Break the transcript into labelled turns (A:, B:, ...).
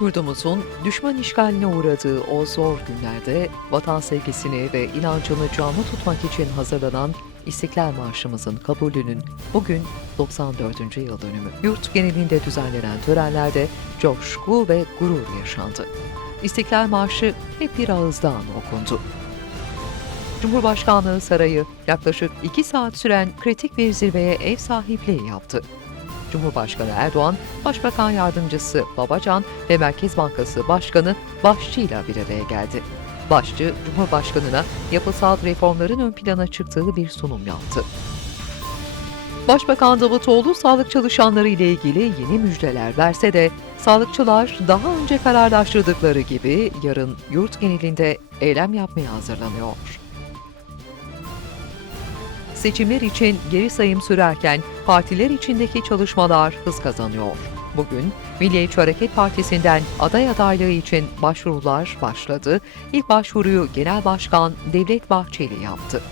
A: Yurdumuzun düşman işgaline uğradığı o zor günlerde vatan sevgisini ve inancını canlı tutmak için hazırlanan İstiklal Marşımızın kabulünün bugün 94. yıl dönümü. Yurt genelinde düzenlenen törenlerde coşku ve gurur yaşandı. İstiklal Marşı hep bir ağızdan okundu. Cumhurbaşkanlığı Sarayı yaklaşık iki saat süren kritik bir zirveye ev sahipliği yaptı. Cumhurbaşkanı Erdoğan, Başbakan Yardımcısı Babacan ve Merkez Bankası Başkanı Başçı ile bir araya geldi. Başçı, Cumhurbaşkanı'na yapısal reformların ön plana çıktığı bir sunum yaptı. Başbakan Davutoğlu sağlık çalışanları ile ilgili yeni müjdeler verse de sağlıkçılar daha önce kararlaştırdıkları gibi yarın yurt genelinde eylem yapmaya hazırlanıyor. Seçimler için geri sayım sürerken partiler içindeki çalışmalar hız kazanıyor. Bugün Milliyetçi Hareket Partisi'nden aday adaylığı için başvurular başladı. İlk başvuruyu Genel Başkan Devlet Bahçeli yaptı.